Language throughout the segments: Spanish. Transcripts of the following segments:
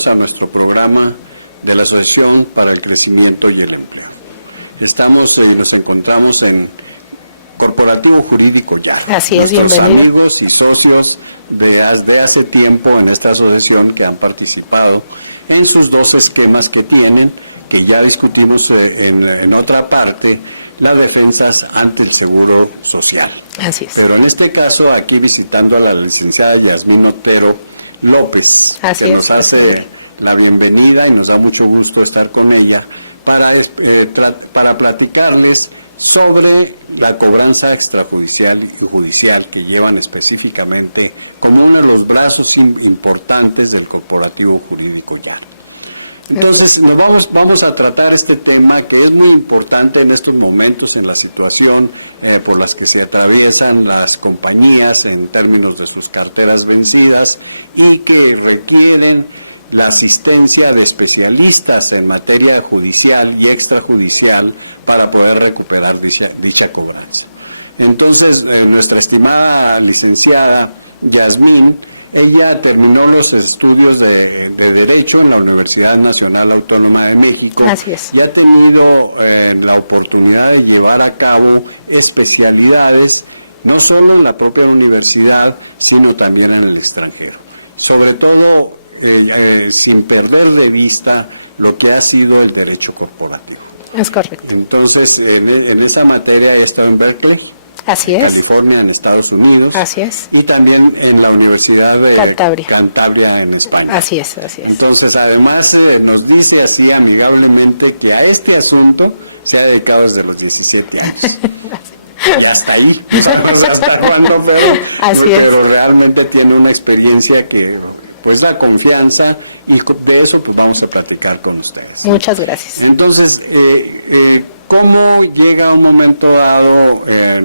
bienvenidos a nuestro programa de la Asociación para el Crecimiento y el Empleo. Estamos y nos encontramos en Corporativo Jurídico Yaro. Así es, bienvenido. Amigos y socios de hace tiempo en esta asociación que han participado en sus dos esquemas que tienen, que ya discutimos en otra parte, las defensas ante el seguro social. Así es. Pero en este caso, aquí visitando a la licenciada Yasmín Otero López, así que es, nos hace la bienvenida y nos da mucho gusto estar con ella para platicarles sobre la cobranza extrajudicial y judicial que llevan específicamente como uno de los brazos importantes del Corporativo Jurídico Yaro. Entonces, vamos a tratar este tema que es muy importante en estos momentos, en la situación por las que se atraviesan las compañías en términos de sus carteras vencidas y que requieren la asistencia de especialistas en materia judicial y extrajudicial para poder recuperar dicha cobranza. Entonces, nuestra estimada licenciada Yasmín, ella terminó los estudios de Derecho en la Universidad Nacional Autónoma de México. Así es. Y ha tenido la oportunidad de llevar a cabo especialidades, no solo en la propia universidad, sino también en el extranjero. Sobre todo, sin perder de vista lo que ha sido el derecho corporativo. Es correcto. Entonces, en esa materia he estado en Berkeley, así es, California, en Estados Unidos. Así es. Y también en la Universidad de Cantabria en España. Así es, así es. Entonces, además, nos dice así amigablemente que a este asunto se ha dedicado desde los 17 años. Y hasta ahí, o sea, no sé hasta cuándo, pero realmente tiene una experiencia que pues da confianza y de eso pues vamos a platicar con ustedes. Muchas gracias. Entonces, ¿cómo llega un momento dado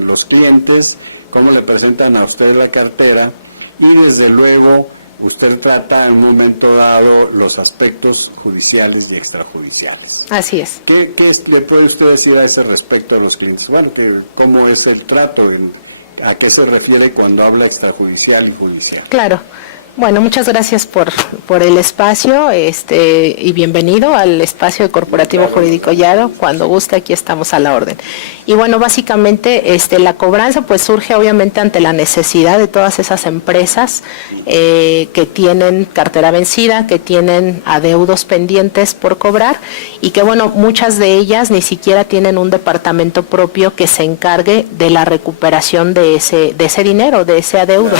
los clientes? ¿Cómo le presentan a usted la cartera? Y desde luego, usted trata en un momento dado los aspectos judiciales y extrajudiciales. Así es. ¿Qué le puede usted decir a ese respecto a los clientes? Bueno, ¿cómo es el trato? ¿A qué se refiere cuando habla extrajudicial y judicial? Claro. Bueno, muchas gracias por el espacio y bienvenido al espacio de Corporativo Jurídico Yaro. Cuando guste, aquí estamos a la orden. Y bueno, básicamente la cobranza pues surge obviamente ante la necesidad de todas esas empresas que tienen cartera vencida, que tienen adeudos pendientes por cobrar y que bueno, muchas de ellas ni siquiera tienen un departamento propio que se encargue de la recuperación de ese dinero, de ese adeudo.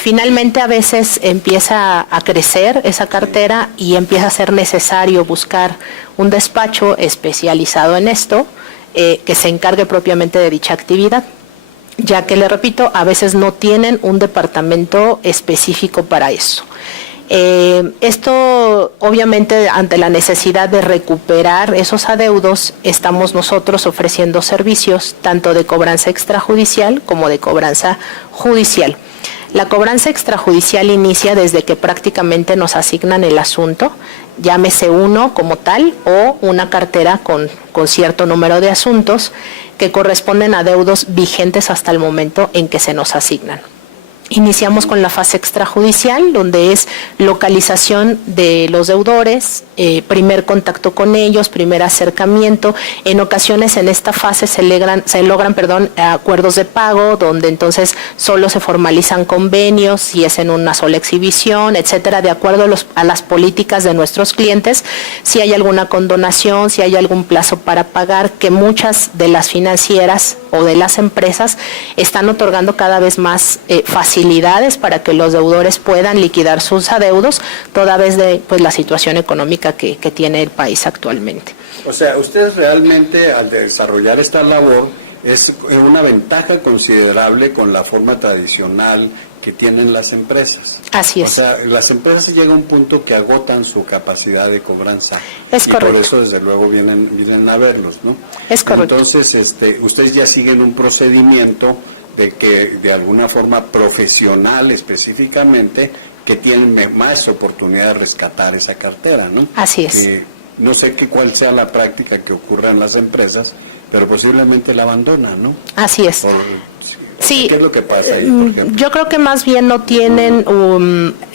Finalmente a veces empieza a crecer esa cartera y empieza a ser necesario buscar un despacho especializado en esto que se encargue propiamente de dicha actividad, ya que, le repito, a veces no tienen un departamento específico para eso. Esto obviamente ante la necesidad de recuperar esos adeudos estamos nosotros ofreciendo servicios tanto de cobranza extrajudicial como de cobranza judicial. La cobranza extrajudicial inicia desde que prácticamente nos asignan el asunto, llámese uno como tal o una cartera con cierto número de asuntos que corresponden a adeudos vigentes hasta el momento en que se nos asignan. Iniciamos con la fase extrajudicial, donde es localización de los deudores, primer contacto con ellos, primer acercamiento. En ocasiones en esta fase se logran acuerdos de pago, donde entonces solo se formalizan convenios, si es en una sola exhibición, etcétera, de acuerdo a las políticas de nuestros clientes, si hay alguna condonación, si hay algún plazo para pagar, que muchas de las financieras o de las empresas están otorgando cada vez más facilidades para que los deudores puedan liquidar sus adeudos, toda vez de pues la situación económica que tiene el país actualmente. O sea, ustedes realmente al desarrollar esta labor es una ventaja considerable con la forma tradicional que tienen las empresas. Así es. O sea, las empresas llegan a un punto que agotan su capacidad de cobranza. Es correcto. Por eso, desde luego, vienen a verlos, ¿no? Es correcto. Entonces, ustedes ya siguen un procedimiento de alguna forma profesional específicamente, que tienen más oportunidad de rescatar esa cartera, ¿no? Así es. No sé cuál sea la práctica que ocurra en las empresas, pero posiblemente la abandonan, ¿no? Así es. Sí, ¿qué es lo que pasa ahí, por ejemplo? yo creo que más bien no tienen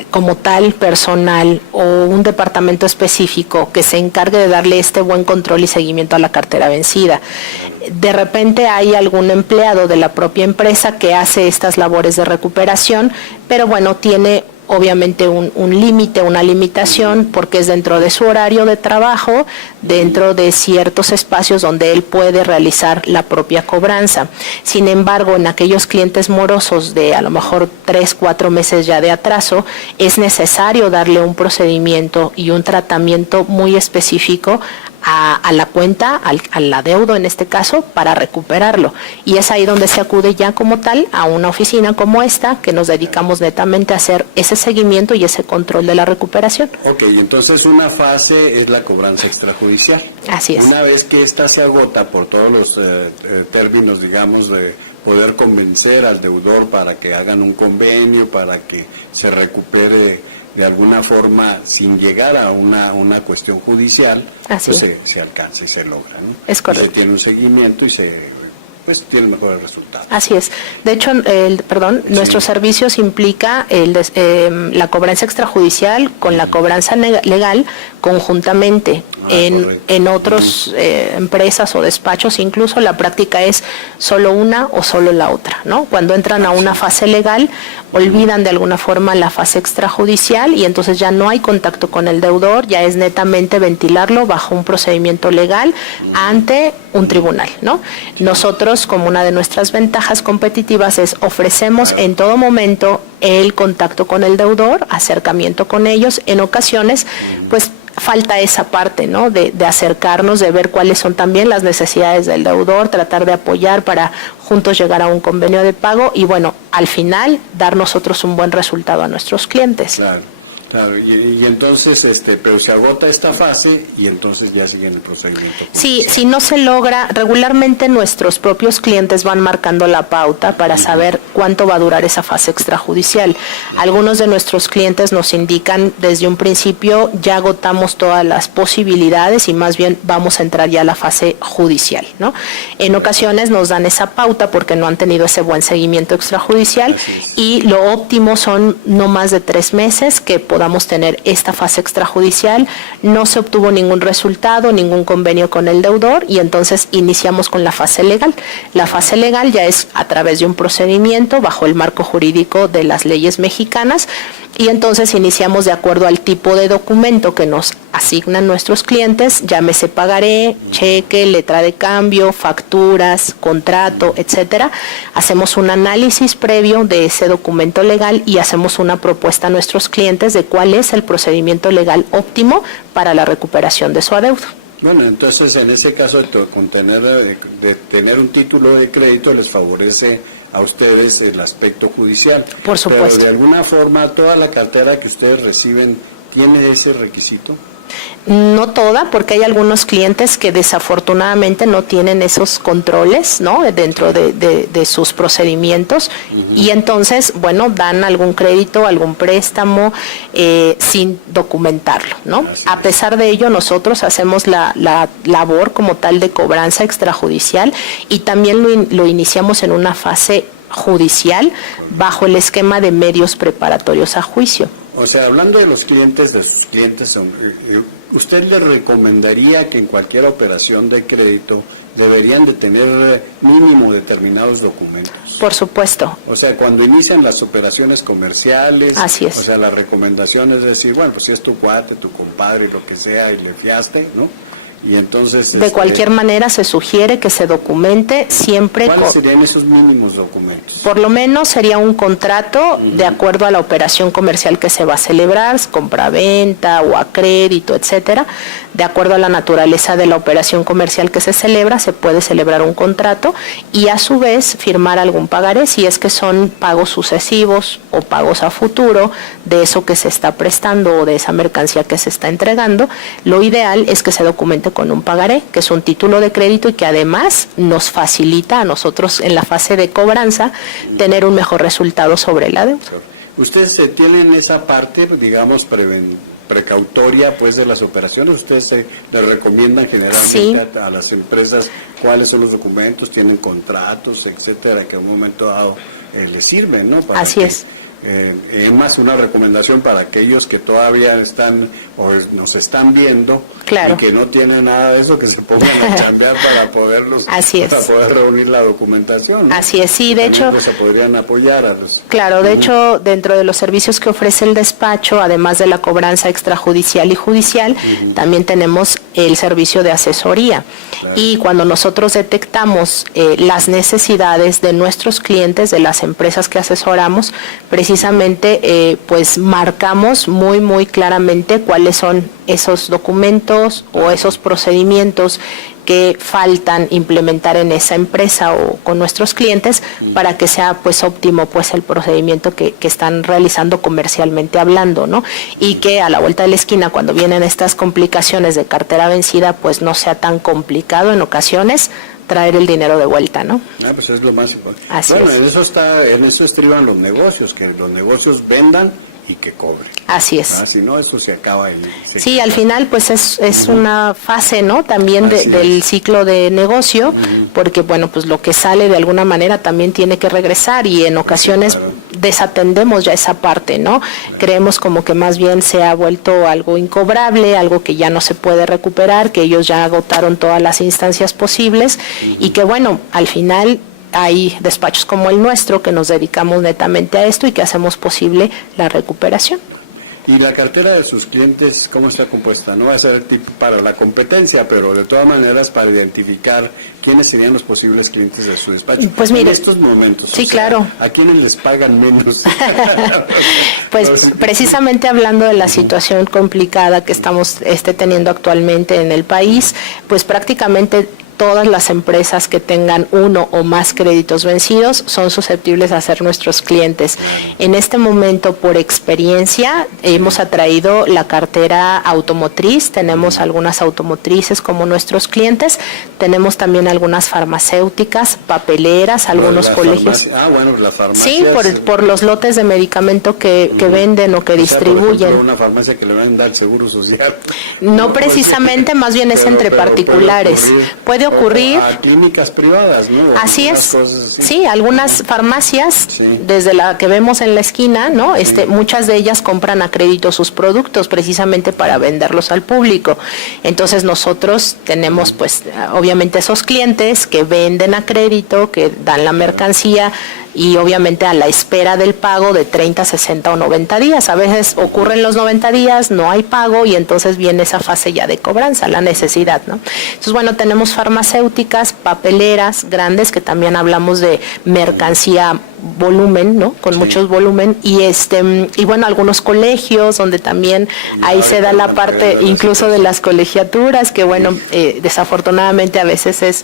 como tal personal o un departamento específico que se encargue de darle este buen control y seguimiento a la cartera vencida. De repente hay algún empleado de la propia empresa que hace estas labores de recuperación, pero bueno, tiene obviamente un límite, una limitación, porque es dentro de su horario de trabajo, dentro de ciertos espacios donde él puede realizar la propia cobranza. Sin embargo, en aquellos clientes morosos de a lo mejor 3, 4 meses ya de atraso, es necesario darle un procedimiento y un tratamiento muy específico a la cuenta, al adeudo en este caso, para recuperarlo. Y es ahí donde se acude ya como tal a una oficina como esta, que nos dedicamos netamente a hacer ese seguimiento y ese control de la recuperación. Ok, entonces una fase es la cobranza extrajudicial. Así es. Una vez que ésta se agota por todos los términos, digamos, de poder convencer al deudor para que hagan un convenio, para que se recupere de alguna forma sin llegar a una cuestión judicial, Así pues es. se alcanza y se logra, ¿no? Es correcto. Y se tiene un seguimiento y pues tiene mejores resultados. Así es. De hecho, nuestros servicios implica la cobranza extrajudicial con la cobranza legal conjuntamente. En otras empresas o despachos incluso la práctica es solo una o solo la otra, ¿no? Cuando entran a una fase legal, olvidan de alguna forma la fase extrajudicial y entonces ya no hay contacto con el deudor, ya es netamente ventilarlo bajo un procedimiento legal ante un tribunal, ¿no? Nosotros, como una de nuestras ventajas competitivas, ofrecemos en todo momento el contacto con el deudor, acercamiento con ellos. En ocasiones, pues falta esa parte, ¿no? De acercarnos, de ver cuáles son también las necesidades del deudor, tratar de apoyar para juntos llegar a un convenio de pago y bueno, al final dar nosotros un buen resultado a nuestros clientes. Claro. Claro, y entonces, pero se agota esta fase y entonces ya sigue el procedimiento. Sí, si no se logra, regularmente nuestros propios clientes van marcando la pauta para saber cuánto va a durar esa fase extrajudicial. Algunos de nuestros clientes nos indican desde un principio ya agotamos todas las posibilidades y más bien vamos a entrar ya a la fase judicial, ¿no? En ocasiones nos dan esa pauta porque no han tenido ese buen seguimiento extrajudicial y lo óptimo son no más de 3 meses que podamos tener esta fase extrajudicial, no se obtuvo ningún resultado, ningún convenio con el deudor y entonces iniciamos con la fase legal. La fase legal ya es a través de un procedimiento bajo el marco jurídico de las leyes mexicanas y entonces iniciamos de acuerdo al tipo de documento que nos asignan nuestros clientes, llámese pagaré, cheque, letra de cambio, facturas, contrato, etcétera. Hacemos un análisis previo de ese documento legal y hacemos una propuesta a nuestros clientes de cuál es el procedimiento legal óptimo para la recuperación de su adeudo. Bueno, entonces en ese caso de tener un título de crédito les favorece a ustedes el aspecto judicial. Por supuesto. Pero de alguna forma toda la cartera que ustedes reciben tiene ese requisito. No toda, porque hay algunos clientes que desafortunadamente no tienen esos controles, ¿no? Dentro de sus procedimientos y entonces, bueno, dan algún crédito, algún préstamo sin documentarlo, ¿no? A pesar de ello, nosotros hacemos la labor como tal de cobranza extrajudicial y también lo iniciamos en una fase judicial bajo el esquema de medios preparatorios a juicio. O sea, hablando de los clientes, ¿usted le recomendaría que en cualquier operación de crédito deberían de tener mínimo determinados documentos? Por supuesto. O sea, cuando inician las operaciones comerciales, así es. O sea, la recomendación es decir, bueno, pues si es tu cuate, tu compadre, lo que sea, y le fiaste, ¿no? Y entonces, de cualquier manera se sugiere que se documente siempre. ¿Cuáles serían esos mínimos documentos? Por lo menos sería un contrato de acuerdo a la operación comercial que se va a celebrar, compra-venta o a crédito, etcétera. De acuerdo a la naturaleza de la operación comercial que se celebra, se puede celebrar un contrato y a su vez firmar algún pagaré si es que son pagos sucesivos o pagos a futuro de eso que se está prestando o de esa mercancía que se está entregando. Lo ideal es que se documente con un pagaré, que es un título de crédito y que además nos facilita a nosotros en la fase de cobranza tener un mejor resultado sobre la deuda. Ustedes tienen esa parte, digamos, precautoria pues de las operaciones. Ustedes les recomiendan generalmente sí. a las empresas cuáles son los documentos, tienen contratos, etcétera, que en un momento dado les sirven, ¿no? Para Así es. Es más una recomendación para aquellos que todavía están o nos están viendo, claro. y que no tienen nada de eso, que se pongan a chambear para poderlos, Así es. para poder reunir la documentación, ¿no? Así es, sí, de También, hecho, pues, se podrían apoyar a los... Claro, de hecho, dentro de los servicios que ofrece el despacho, además de la cobranza extrajudicial y judicial, también tenemos el servicio de asesoría. Claro. Y cuando nosotros detectamos las necesidades de nuestros clientes, de las empresas que asesoramos, precisamente pues marcamos muy claramente cuáles son esos documentos o esos procedimientos que faltan implementar en esa empresa o con nuestros clientes para que sea pues óptimo pues el procedimiento que están realizando comercialmente hablando, ¿no? Y que a la vuelta de la esquina, cuando vienen estas complicaciones de cartera vencida, pues no sea tan complicado en ocasiones traer el dinero de vuelta, ¿no? Pues es lo más importante. Así bueno, es. En eso estriban los negocios, que los negocios vendan y que cobren. Así es. Si no, eso se acaba. Sí, al final pues es una fase, ¿no? También del ciclo de negocio, porque bueno, pues lo que sale de alguna manera también tiene que regresar y en ocasiones desatendemos ya esa parte, ¿no? Creemos como que más bien se ha vuelto algo incobrable, algo que ya no se puede recuperar, que ellos ya agotaron todas las instancias posibles y que bueno, al final hay despachos como el nuestro que nos dedicamos netamente a esto y que hacemos posible la recuperación. ¿Y la cartera de sus clientes cómo está compuesta? No va a ser tipo para la competencia, pero de todas maneras para identificar quiénes serían los posibles clientes de su despacho. Pues mire, en estos momentos. Sí, claro. ¿A quiénes les pagan menos? Pues precisamente hablando de la situación complicada que estamos teniendo actualmente en el país, pues prácticamente todas las empresas que tengan uno o más créditos vencidos son susceptibles a ser nuestros clientes. En este momento, por experiencia, hemos atraído la cartera automotriz, tenemos algunas automotrices como nuestros clientes, tenemos también algunas farmacéuticas, papeleras, algunos colegios. Bueno, las farmacias. Sí, por los lotes de medicamento que venden o que distribuyen. Por ejemplo, una farmacia que le van a dar el seguro social. No precisamente, más bien es entre particulares. Puede ocurrir a clínicas privadas, ¿no? Así es. Sí, algunas farmacias, desde la que vemos en la esquina, ¿no? Muchas de ellas compran a crédito sus productos precisamente para venderlos al público. Entonces nosotros tenemos pues obviamente esos clientes que venden a crédito, que dan la mercancía y obviamente a la espera del pago de 30, 60 o 90 días. A veces ocurren los 90 días, no hay pago y entonces viene esa fase ya de cobranza, la necesidad, ¿no? Entonces, bueno, tenemos farmacéuticas, papeleras grandes, que también hablamos de mercancía volumen, ¿no? Con muchos volumen y bueno, algunos colegios donde también ahí se da la parte incluso de las colegiaturas, que bueno, desafortunadamente a veces es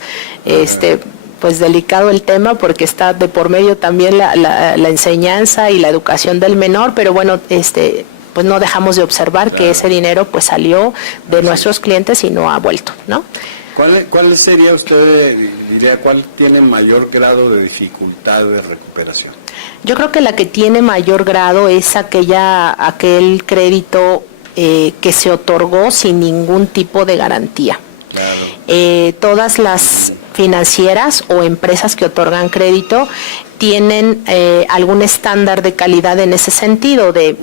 pues delicado el tema porque está de por medio también la enseñanza y la educación del menor, pero bueno, pues no dejamos de observar que ese dinero pues salió de nuestros clientes y no ha vuelto, ¿no? ¿Cuál sería usted, diría, cuál tiene mayor grado de dificultad de recuperación? Yo creo que la que tiene mayor grado es aquel crédito que se otorgó sin ningún tipo de garantía. Claro. Todas las financieras o empresas que otorgan crédito tienen algún estándar de calidad en ese sentido de,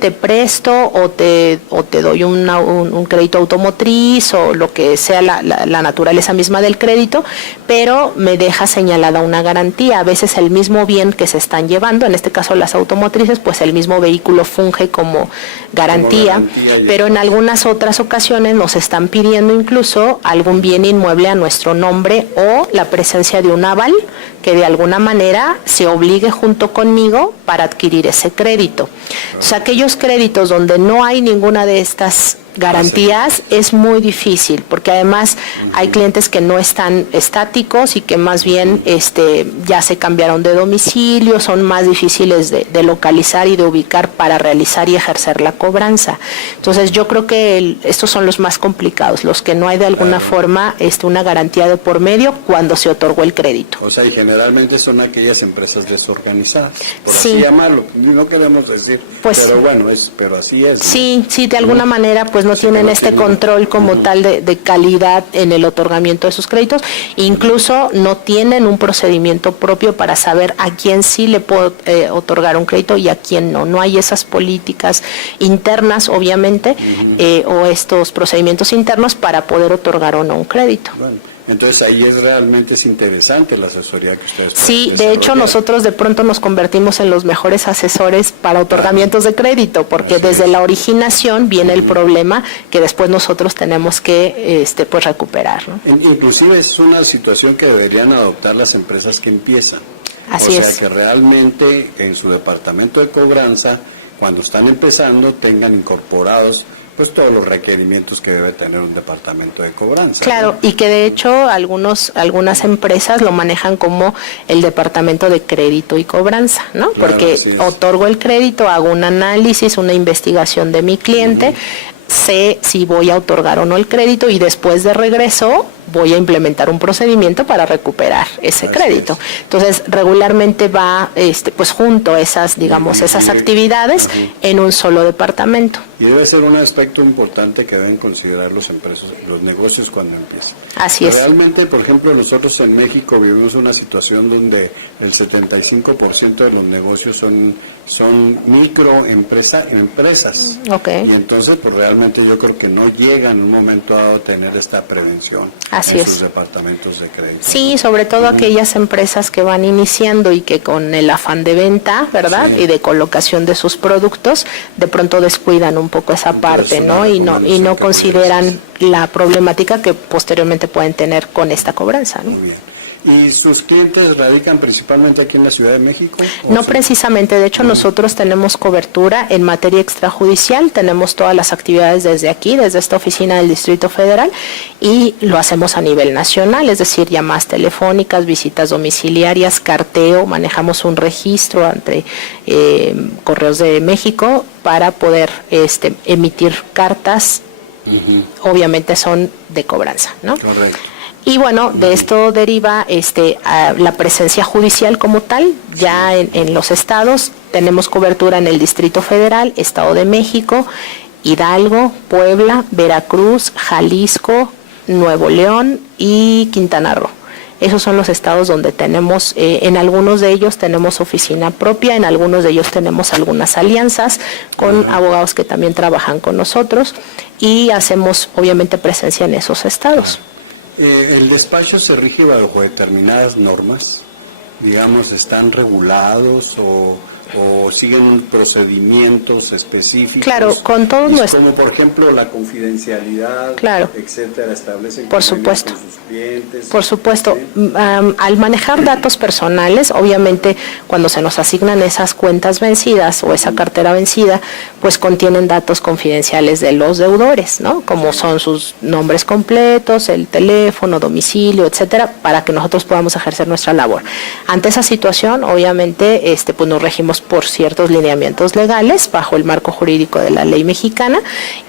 te presto o te doy un crédito automotriz o lo que sea la naturaleza misma del crédito, pero me deja señalada una garantía. A veces el mismo bien que se están llevando, en este caso las automotrices, pues el mismo vehículo funge como garantía, pero en algunas otras ocasiones nos están pidiendo incluso algún bien inmueble a nuestro nombre o la presencia de un aval que de alguna manera se obligue junto conmigo para adquirir ese crédito. O sea, aquellos créditos donde no hay ninguna de estas garantías es muy difícil, porque además hay clientes que no están estáticos y que más bien ya se cambiaron de domicilio, son más difíciles de localizar y de ubicar para realizar y ejercer la cobranza. Entonces yo creo que estos son los más complicados, los que no hay de alguna forma una garantía de por medio cuando se otorgó el crédito. O sea, y generalmente son aquellas empresas desorganizadas, por Sí. así llamarlo, no queremos decir, Pues, pero bueno, pero así es, ¿no? Sí, de alguna manera pues no tienen no este tienen. control como tal de calidad en el otorgamiento de sus créditos, incluso no tienen un procedimiento propio para saber a quién sí le puedo otorgar un crédito y a quién no. No hay esas políticas internas, obviamente, o estos procedimientos internos para poder otorgar o no un crédito. Bueno, entonces ahí realmente es interesante la asesoría que ustedes Sí, pueden de hecho desarrollar. nosotros de pronto nos convertimos en los mejores asesores para otorgamientos de crédito, porque Así desde es. la originación viene el problema que después nosotros tenemos que pues recuperar, ¿no? Inclusive es una situación que deberían adoptar las empresas que empiezan. Así o sea, es. que realmente en su departamento de cobranza, cuando están empezando, tengan incorporados pues todos los requerimientos que debe tener un departamento de cobranza. Claro, ¿no? y que de hecho algunas empresas lo manejan como el departamento de crédito y cobranza, ¿no? Claro, Porque así es. otorgo el crédito, hago un análisis, una investigación de mi cliente, sé si voy a otorgar o no el crédito y después de regreso voy a implementar un procedimiento para recuperar ese Así crédito. es. Entonces, regularmente va pues junto esas, digamos, esas actividades en un solo departamento. Y debe ser un aspecto importante que deben considerar los negocios cuando empiezan. Así es. Realmente, por ejemplo, nosotros en México vivimos una situación donde el 75% de los negocios son microempresas. Ok. Y entonces, pues realmente yo creo que no llegan en un momento dado a tener esta prevención Así en es. sus departamentos de crédito. Sí, sobre todo aquellas empresas que van iniciando y que con el afán de venta, ¿verdad? Sí. Y de colocación de sus productos, de pronto descuidan un poco esa parte, es ¿no? una Y recomendación no que consideran pudieras la problemática que posteriormente pueden tener con esta cobranza, ¿no? Muy bien. ¿Y sus clientes radican principalmente aquí en la Ciudad de México? No sí? precisamente, de hecho nosotros tenemos cobertura en materia extrajudicial, tenemos todas las actividades desde aquí, desde esta oficina del Distrito Federal y lo hacemos a nivel nacional, es decir, llamadas telefónicas, visitas domiciliarias, carteo, manejamos un registro ante Correos de México para poder emitir cartas, obviamente son de cobranza, ¿no? Correcto. Y bueno, de esto deriva a la presencia judicial como tal, ya en los estados, tenemos cobertura en el Distrito Federal, Estado de México, Hidalgo, Puebla, Veracruz, Jalisco, Nuevo León y Quintana Roo. Esos son los estados donde tenemos, en algunos de ellos tenemos oficina propia, en algunos de ellos tenemos algunas alianzas con abogados que también trabajan con nosotros y hacemos obviamente presencia en esos estados. ¿El despacho se rige bajo determinadas normas? Digamos, ¿están regulados o siguen procedimientos específicos? Claro, con todos nuestros... Como por ejemplo la confidencialidad, Claro. etcétera, establecen Por convenios supuesto. con sus clientes. Por supuesto, ¿sí? Al manejar datos personales, obviamente cuando se nos asignan esas cuentas vencidas o esa cartera vencida, pues contienen datos confidenciales de los deudores, ¿no? Como son sus nombres completos, el teléfono, domicilio, etcétera, para que nosotros podamos ejercer nuestra labor. Ante esa situación, obviamente, pues nos regimos por ciertos lineamientos legales bajo el marco jurídico de la ley mexicana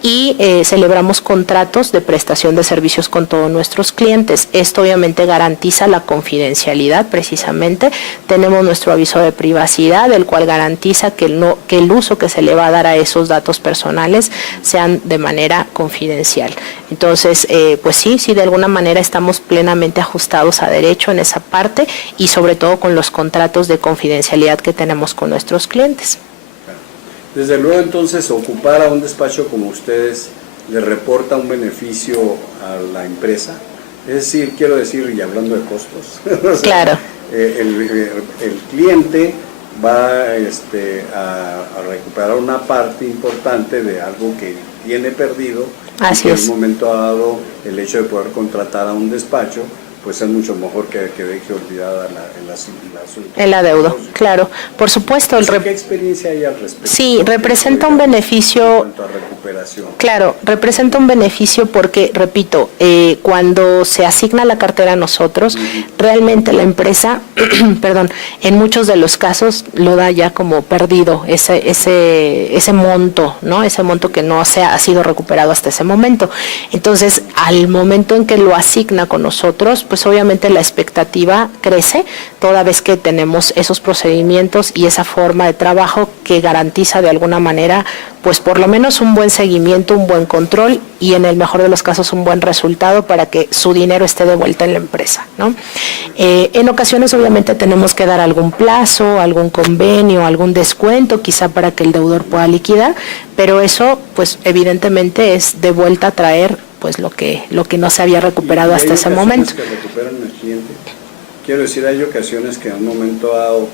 y celebramos contratos de prestación de servicios con todos nuestros clientes. Esto obviamente garantiza la confidencialidad precisamente. Tenemos nuestro aviso de privacidad, el cual garantiza que el uso que se le va a dar a esos datos personales sean de manera confidencial. Entonces, pues sí, de alguna manera estamos plenamente ajustados a derecho en esa parte y sobre todo con los contratos de confidencialidad que tenemos con nuestros clientes. Desde luego, entonces, ocupar a un despacho como ustedes le reporta un beneficio a la empresa. Es decir, quiero decir, y hablando de costos, o sea, Claro. El cliente va a recuperar una parte importante de algo que tiene perdido. Así y que es. en un momento dado, el hecho de poder contratar a un despacho, pues es mucho mejor que deje olvidada el asunto. El adeudo, claro. Por supuesto. ¿Qué experiencia hay al respecto? Sí, representa un beneficio. En cuanto a recuperación. Claro, representa un beneficio porque, repito, cuando se asigna la cartera a nosotros, realmente la empresa, perdón, en muchos de los casos lo da ya como perdido ese monto, ¿no? Ese monto que no ha sido recuperado hasta ese momento. Entonces, al momento en que lo asigna con nosotros, pues obviamente la expectativa crece, toda vez que tenemos esos procedimientos y esa forma de trabajo que garantiza de alguna manera, pues por lo menos un buen seguimiento, un buen control y en el mejor de los casos un buen resultado para que su dinero esté de vuelta en la empresa, ¿no? En ocasiones obviamente tenemos que dar algún plazo, algún convenio, algún descuento quizá para que el deudor pueda liquidar, pero eso pues evidentemente es de vuelta a traer pues lo que no se había recuperado hasta ese momento. Que recuperan el cliente. Quiero decir, hay ocasiones que en un momento dado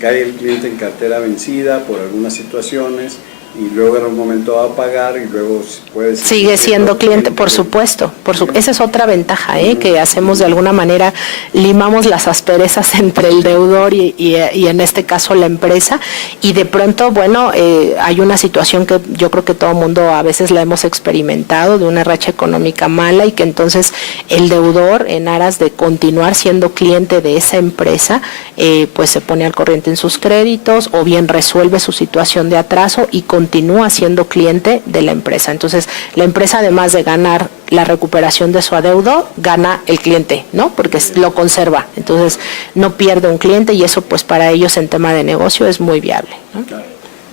cae el cliente en cartera vencida por algunas situaciones y luego en un momento va a pagar y luego puede ser sigue siendo cliente, por supuesto. Esa es otra ventaja, que hacemos de alguna manera, limamos las asperezas entre el deudor y en este caso la empresa, y de pronto, bueno, hay una situación que yo creo que todo el mundo a veces la hemos experimentado, de una racha económica mala, y que entonces el deudor, en aras de continuar siendo cliente de esa empresa, pues se pone al corriente en sus créditos, o bien resuelve su situación de atraso y continúa siendo cliente de la empresa. Entonces, la empresa, además de ganar la recuperación de su adeudo, gana el cliente, ¿no? Porque lo conserva. Entonces, no pierde un cliente y eso, pues, para ellos en tema de negocio es muy viable, ¿no? Claro.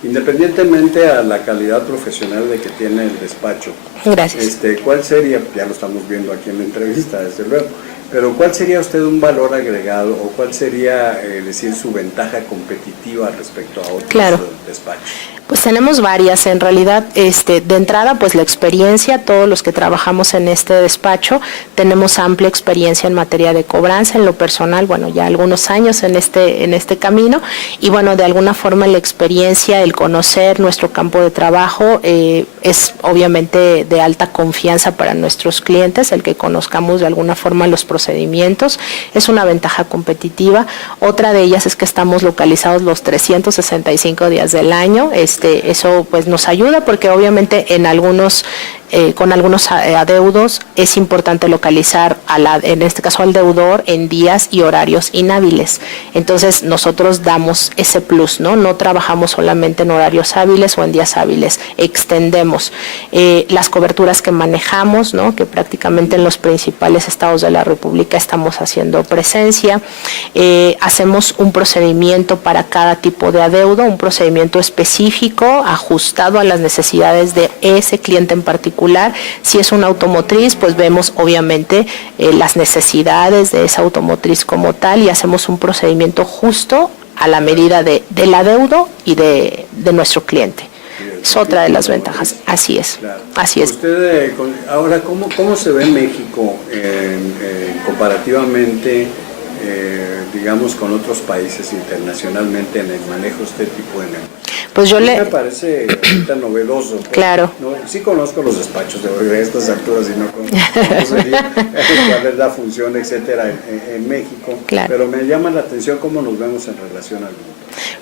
Independientemente a la calidad profesional de que tiene el despacho. Gracias. ¿Cuál sería, ya lo estamos viendo aquí en la entrevista, desde luego, pero cuál sería usted un valor agregado o cuál sería, decir, su ventaja competitiva respecto a otros despachos? Pues tenemos varias, en realidad, de entrada, pues la experiencia, todos los que trabajamos en este despacho, tenemos amplia experiencia en materia de cobranza, en lo personal, bueno, ya algunos años en este camino, y bueno, de alguna forma la experiencia, el conocer nuestro campo de trabajo, es obviamente de alta confianza para nuestros clientes, el que conozcamos de alguna forma los procedimientos, es una ventaja competitiva. Otra de ellas es que estamos localizados los 365 días del año. Eso pues nos ayuda porque obviamente con algunos adeudos es importante localizar en este caso al deudor en días y horarios inhábiles. Entonces nosotros damos ese plus, ¿no? No trabajamos solamente en horarios hábiles o en días hábiles, extendemos las coberturas que manejamos, ¿no? Que prácticamente en los principales estados de la República estamos haciendo presencia. Hacemos un procedimiento para cada tipo de adeudo, un procedimiento específico ajustado a las necesidades de ese cliente en particular. Si es una automotriz, pues vemos obviamente las necesidades de esa automotriz como tal y hacemos un procedimiento justo a la medida del adeudo y de nuestro cliente. Es otra de las ventajas. Así es. Claro. Así es. Usted, ahora, ¿cómo se ve México comparativamente, digamos, con otros países internacionalmente en el manejo de este tipo de negocios? Pues me parece tan novedoso. Claro. ¿No? Sí conozco los despachos de estas alturas y no conozco cuál es la función, etcétera, en México. Claro. Pero me llama la atención cómo nos vemos en relación al mundo.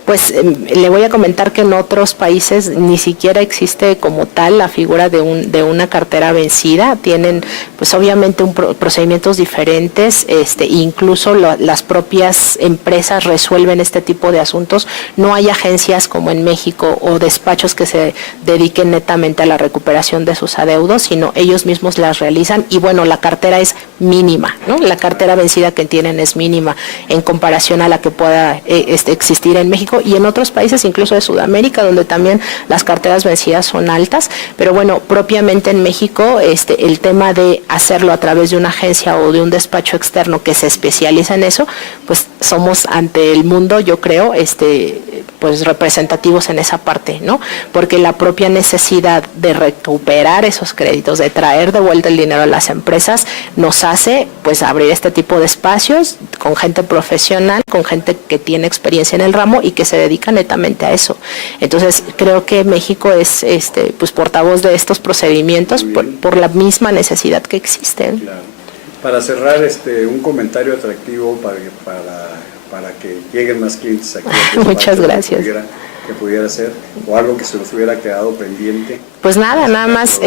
Pues le voy a comentar que en otros países ni siquiera existe como tal la figura de una cartera vencida. Tienen pues obviamente procedimientos diferentes, incluso las propias empresas resuelven este tipo de asuntos. No hay agencias como en México o despachos que se dediquen netamente a la recuperación de sus adeudos, sino ellos mismos las realizan y bueno, la cartera es mínima, ¿no? La cartera vencida que tienen es mínima en comparación a la que pueda existir en México y en otros países, incluso de Sudamérica, donde también las carteras vencidas son altas, pero bueno, propiamente en México, el tema de hacerlo a través de una agencia o de un despacho externo que se especializa en eso, pues somos ante el mundo, yo creo, pues representativos en esa parte, ¿no? Porque la propia necesidad de recuperar esos créditos, de traer de vuelta el dinero a las empresas, nos hace pues abrir este tipo de espacios con gente profesional, con gente que tiene experiencia en el ramo y que se dedica netamente a eso. Entonces, creo que México es pues portavoz de estos procedimientos por la misma necesidad que existe. Claro. Para cerrar, un comentario atractivo para que lleguen más clientes aquí. Muchas gracias. Que pudiera ser, o algo que se nos hubiera quedado pendiente. Pues nada más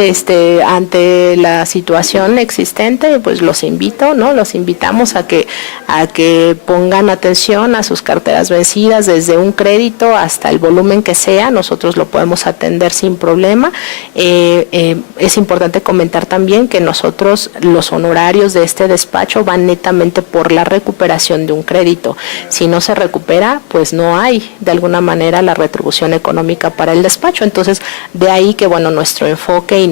ante la situación existente, pues los invitamos a que pongan atención a sus carteras vencidas, desde un crédito hasta el volumen que sea, nosotros lo podemos atender sin problema. Es importante comentar también que nosotros los honorarios de este despacho van netamente por la recuperación de un crédito. Si no se recupera, pues no hay de alguna manera la retribución económica para el despacho. Entonces, de ahí que nuestro enfoque y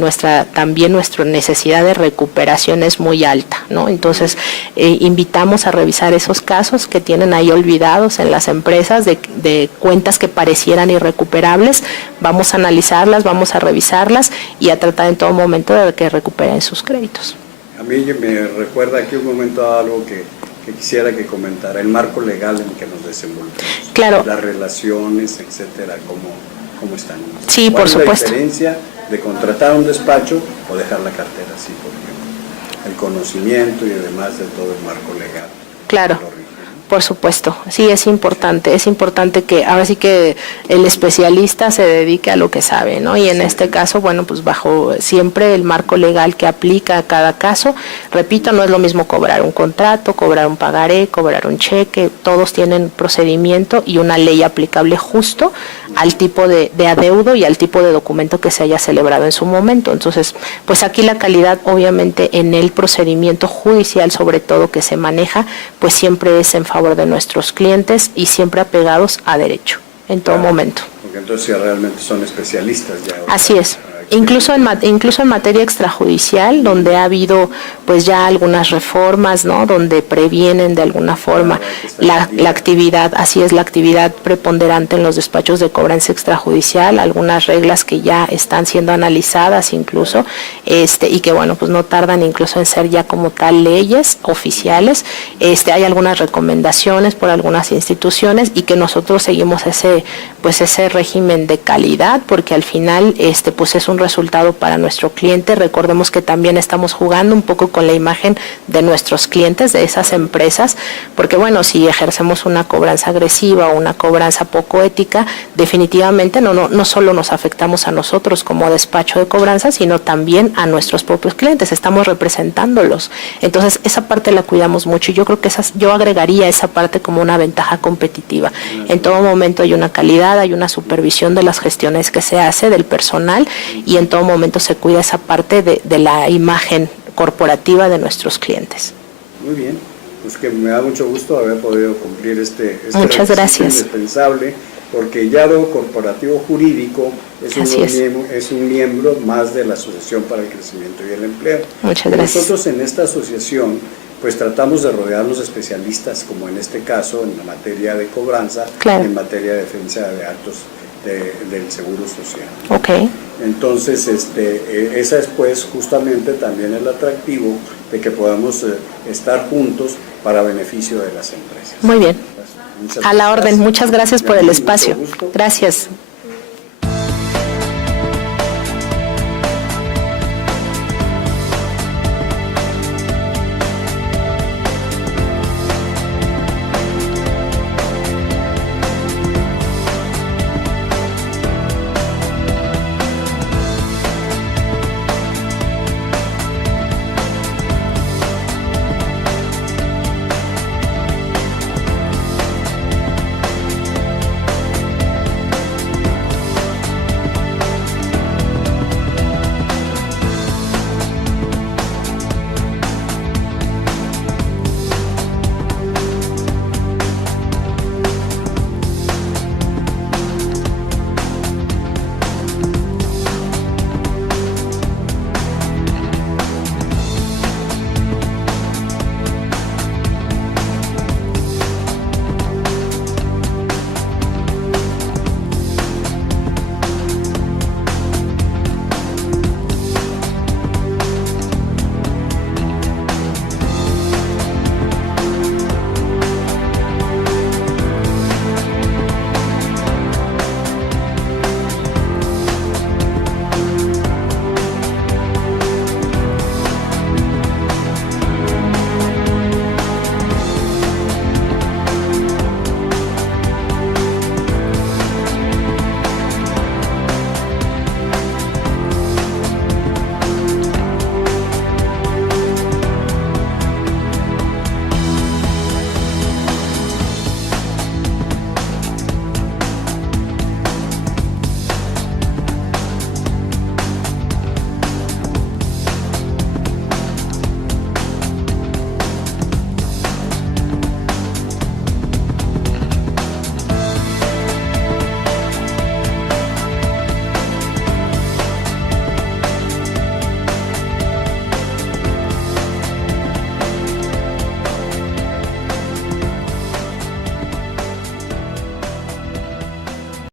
también nuestra necesidad de recuperación es muy alta, ¿no? Entonces, invitamos a revisar esos casos que tienen ahí olvidados en las empresas de cuentas que parecieran irrecuperables. Vamos a analizarlas, vamos a revisarlas y a tratar en todo momento de que recuperen sus créditos. A mí me recuerda aquí un momento algo que quisiera que comentara, el marco legal en el que nos desenvolvemos. Claro. Las relaciones, etcétera, ¿cómo están? Sí, por supuesto. ¿Cuál es la diferencia de contratar un despacho o dejar la cartera así, por ejemplo? El conocimiento y además de todo el marco legal. Claro. Por supuesto, sí, es importante que ahora sí que el especialista se dedique a lo que sabe, ¿no? Y en este caso, pues bajo siempre el marco legal que aplica a cada caso. Repito, no es lo mismo cobrar un contrato, cobrar un pagaré, cobrar un cheque, todos tienen procedimiento y una ley aplicable justo al tipo de adeudo y al tipo de documento que se haya celebrado en su momento. Entonces, pues aquí la calidad, obviamente, en el procedimiento judicial, sobre todo que se maneja, pues siempre es en favor de nuestros clientes y siempre apegados a derecho, en todo momento. Porque entonces realmente son especialistas ya. Así es. Incluso en materia extrajudicial, donde ha habido pues ya algunas reformas, ¿no? Donde previenen de alguna forma la actividad, así es, la actividad preponderante en los despachos de cobranza extrajudicial, algunas reglas que ya están siendo analizadas incluso, y que pues no tardan incluso en ser ya como tal leyes oficiales. Hay algunas recomendaciones por algunas instituciones y que nosotros seguimos ese régimen de calidad, porque al final pues es un resultado para nuestro cliente. Recordemos que también estamos jugando un poco con la imagen de nuestros clientes, de esas empresas, porque si ejercemos una cobranza agresiva o una cobranza poco ética, definitivamente no solo nos afectamos a nosotros como despacho de cobranza, sino también a nuestros propios clientes, estamos representándolos. Entonces, esa parte la cuidamos mucho y yo creo que yo agregaría esa parte como una ventaja competitiva. En todo momento hay una calidad, hay una supervisión de las gestiones que se hace, del personal, y en todo momento se cuida esa parte de la imagen corporativa de nuestros clientes. Muy bien, pues que me da mucho gusto haber podido cumplir este Muchas gracias. Indispensable, porque Yaro Corporativo Jurídico es un miembro más de la Asociación para el Crecimiento y el Empleo. Muchas gracias. Nosotros en esta asociación pues tratamos de rodearnos de especialistas, como en este caso en la materia de cobranza, claro, en materia de defensa de actos del Seguro Social. Okay. Entonces, esa es pues justamente también el atractivo de que podamos estar juntos para beneficio de las empresas. Muy bien. Muchas a la gracias. orden, muchas gracias por el espacio. Gracias.